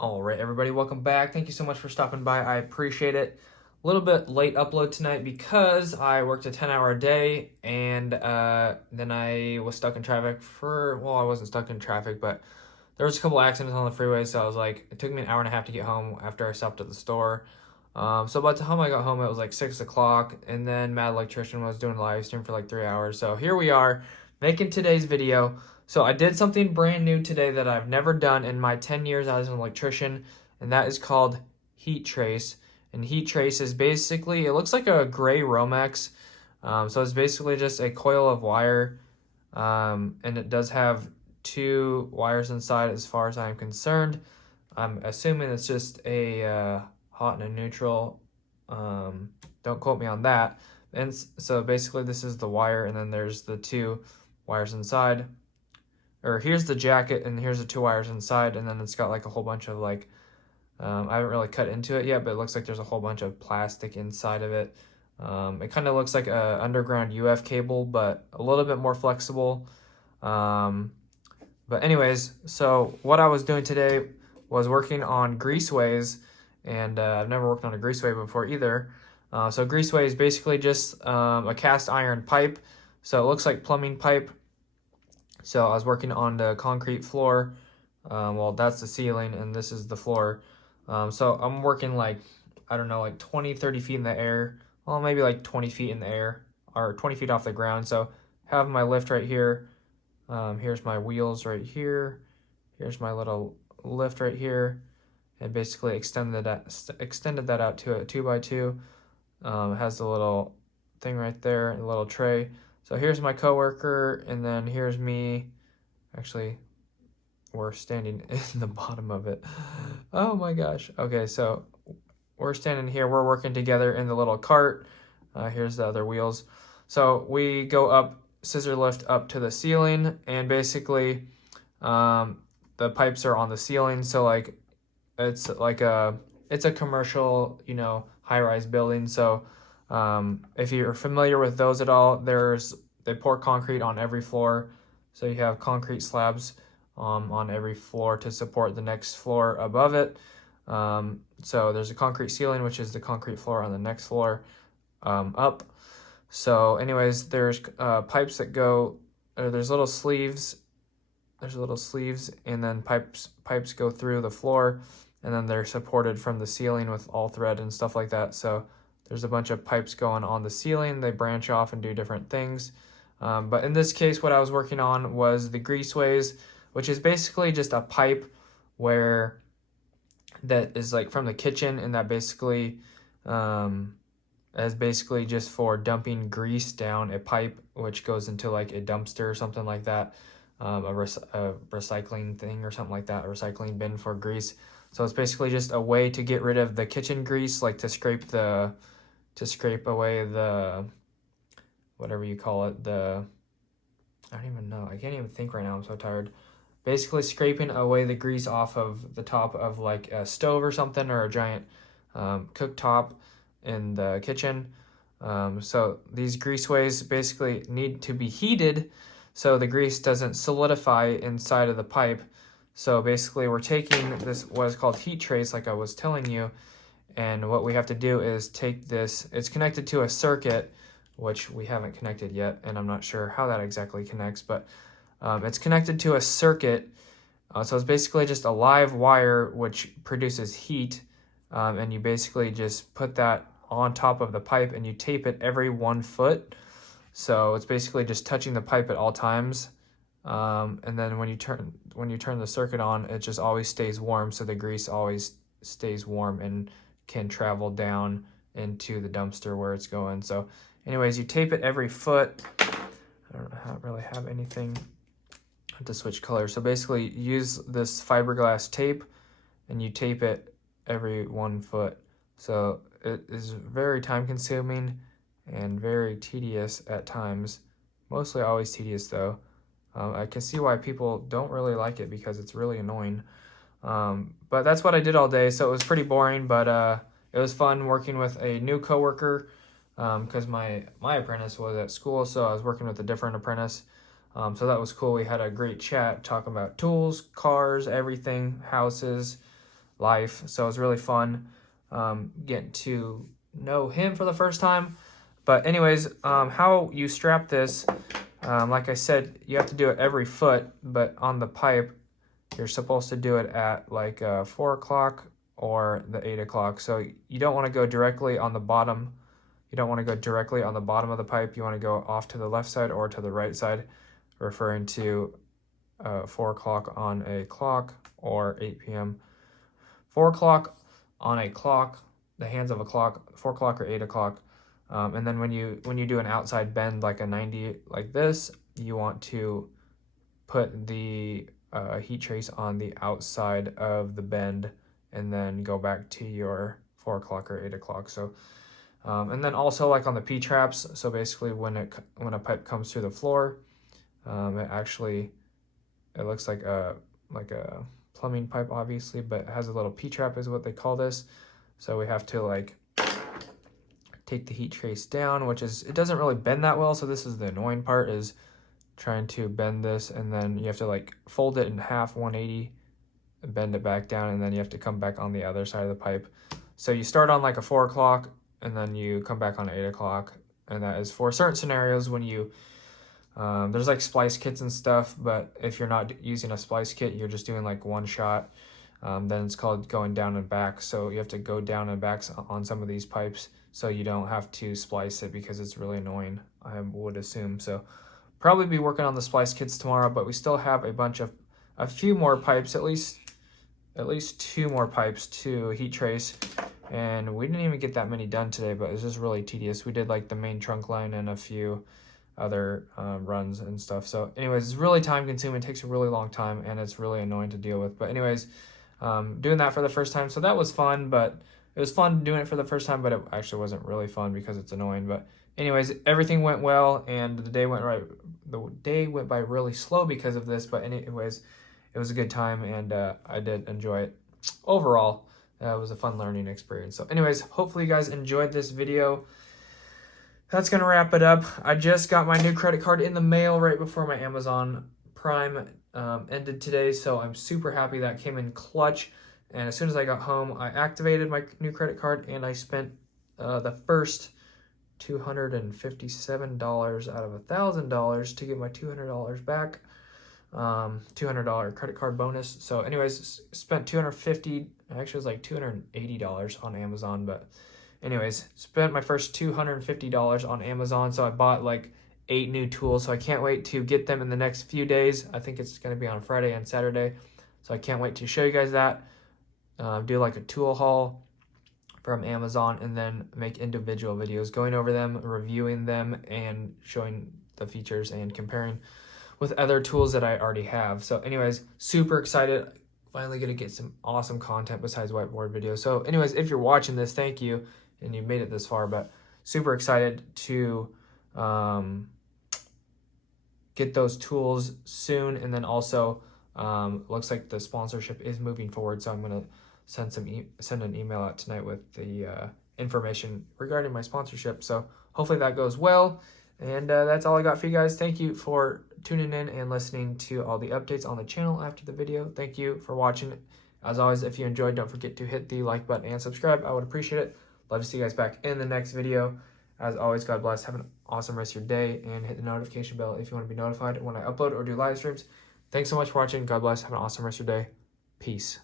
All right, everybody, welcome back. Thank you so much for stopping by. I appreciate it. A little bit late upload tonight because I worked a 10-hour day and then I was stuck in traffic I wasn't stuck in traffic, but there was a couple accidents on the freeway, so I was like, it took me an hour and a half to get home after I stopped at the store. So by the time I got home, it was like 6 o'clock, and then Mad Electrician was doing a live stream for like 3 hours. So here we are making today's video. So I did something brand new today that I've never done in my 10 years as an electrician, and that is called heat trace. And heat trace is basically, it looks like a gray Romex. So it's basically just a coil of wire, and it does have two wires inside as far as I'm concerned. I'm assuming it's just a hot and a neutral. Don't quote me on that. And so basically this is the wire, and then there's the two wires inside. Or here's the jacket, and here's the two wires inside, and then it's got like a whole bunch of like, I haven't really cut into it yet, but it looks like there's a whole bunch of plastic inside of it. It kind of looks like a underground UF cable, but a little bit more flexible. But anyways, so what I was doing today was working on greaseways, and I've never worked on a greaseway before either. So greaseway is basically just a cast iron pipe. So it looks like plumbing pipe. So I was working on the concrete floor. Well, that's the ceiling, and this is the floor. So I'm working like, I don't know, like 20, 30 feet in the air. Well, maybe like 20 feet in the air, or 20 feet off the ground. So have my lift right here. Here's my wheels right here. Here's my little lift right here. And basically extended that out to a 2x2. It has the little thing right there, a little tray. So here's my coworker, and then here's me. Actually, we're standing in the bottom of it. Oh my gosh. Okay, so we're standing here. We're working together in the little cart. Here's the other wheels. So we go up, scissor lift up to the ceiling, and basically the pipes are on the ceiling. So like it's a commercial, high-rise building. So if you're familiar with those at all, they pour concrete on every floor. So you have concrete slabs on every floor to support the next floor above it. So there's a concrete ceiling, which is the concrete floor on the next floor up. So anyways, there's pipes that go, there's little sleeves, and then pipes go through the floor, and then they're supported from the ceiling with all thread and stuff like that. So there's a bunch of pipes going on the ceiling. They branch off and do different things. But in this case, what I was working on was the greaseways, which is basically just a pipe that is like from the kitchen, and that basically is basically just for dumping grease down a pipe, which goes into like a dumpster or something like that, a recycling thing or something like that, a recycling bin for grease. So it's basically just a way to get rid of the kitchen grease, like to scrape away the, whatever you call it, I don't even know. I can't even think right now. I'm so tired. Basically scraping away the grease off of the top of like a stove or something, or a giant cooktop in the kitchen. So these greaseways basically need to be heated so the grease doesn't solidify inside of the pipe. So basically we're taking this, what is called heat trace, like I was telling you, and what we have to do is take this, it's connected to a circuit, which we haven't connected yet, and I'm not sure how that exactly connects, but it's connected to a circuit. So it's basically just a live wire which produces heat, and you basically just put that on top of the pipe, and you tape it every 1 foot. So it's basically just touching the pipe at all times. And then when you turn the circuit on, it just always stays warm, so the grease always stays warm and can travel down into the dumpster where it's going. So anyways, you tape it every foot. I don't really have anything to switch colors. So basically use this fiberglass tape, and you tape it every 1 foot. So it is very time consuming and very tedious at times. Mostly always tedious though. I can see why people don't really like it, because it's really annoying. But that's what I did all day. So it was pretty boring, but it was fun working with a new coworker, because my apprentice was at school, so I was working with a different apprentice. So that was cool. We had a great chat talking about tools, cars, everything, houses. life. So it was really fun getting to know him for the first time. But anyways, how you strap this, like I said, you have to do it every foot, but on the pipe, you're supposed to do it at like 4 o'clock or the 8 o'clock. So you don't want to go directly on the bottom. You don't want to go directly on the bottom of the pipe. You want to go off to the left side or to the right side, referring to 4 o'clock on a clock or 8 p.m. 4 o'clock on a clock, the hands of a clock, 4 o'clock or 8 o'clock. And then when you do an outside bend like a 90 like this, you want to put the heat trace on the outside of the bend and then go back to your 4 o'clock or 8 o'clock. So and then also like on the P-traps, so basically when a pipe comes through the floor, it looks like a plumbing pipe obviously, but it has a little P-trap is what they call this. So we have to like take the heat trace down, it doesn't really bend that well. So this is the annoying part, is trying to bend this, and then you have to like fold it in half 180, bend it back down, and then you have to come back on the other side of the pipe. So you start on like a 4 o'clock and then you come back on 8 o'clock, and that is for certain scenarios when you there's like splice kits and stuff, but if you're not using a splice kit, you're just doing like one shot, then it's called going down and back. So you have to go down and back on some of these pipes, so you don't have to splice it, because it's really annoying, I would assume. So probably be working on the splice kits tomorrow, but we still have a few more pipes, at least 2 more pipes to heat trace, and we didn't even get that many done today, but it's just really tedious. We did like the main trunk line and a few other runs and stuff. So anyways, it's really time consuming, it takes a really long time, and it's really annoying to deal with. But anyways, doing that for the first time, so that was fun. But it was fun doing it for the first time, but it actually wasn't really fun because it's annoying. But anyways, everything went well, and the day went by really slow because of this. But anyways, it was a good time, and I did enjoy it. Overall, it was a fun learning experience. So anyways, hopefully you guys enjoyed this video. That's going to wrap it up. I just got my new credit card in the mail right before my Amazon Prime ended today, so I'm super happy that came in clutch. And as soon as I got home, I activated my new credit card, and I spent the first $257 out of $1,000 to get my $200 back. $200 credit card bonus. So anyways, spent $250, actually it was like $280 on Amazon, but anyways, spent my first $250 on Amazon. So I bought like 8 new tools, so I can't wait to get them in the next few days. I think it's going to be on Friday and Saturday, so I can't wait to show you guys that. Do like a tool haul from Amazon, and then make individual videos going over them, reviewing them, and showing the features and comparing with other tools that I already have. So anyways, super excited. Finally gonna get some awesome content besides whiteboard videos. So anyways, if you're watching this, thank you, and you made it this far. But super excited to get those tools soon. And then also looks like the sponsorship is moving forward, so I'm gonna send an email out tonight with the information regarding my sponsorship. So hopefully that goes well. And that's all I got for you guys. Thank you for tuning in and listening to all the updates on the channel after the video. Thank you for watching. As always, if you enjoyed, don't forget to hit the like button and subscribe. I would appreciate it. Love to see you guys back in the next video. As always, God bless. Have an awesome rest of your day, and hit the notification bell if you want to be notified when I upload or do live streams. Thanks so much for watching. God bless. Have an awesome rest of your day. Peace.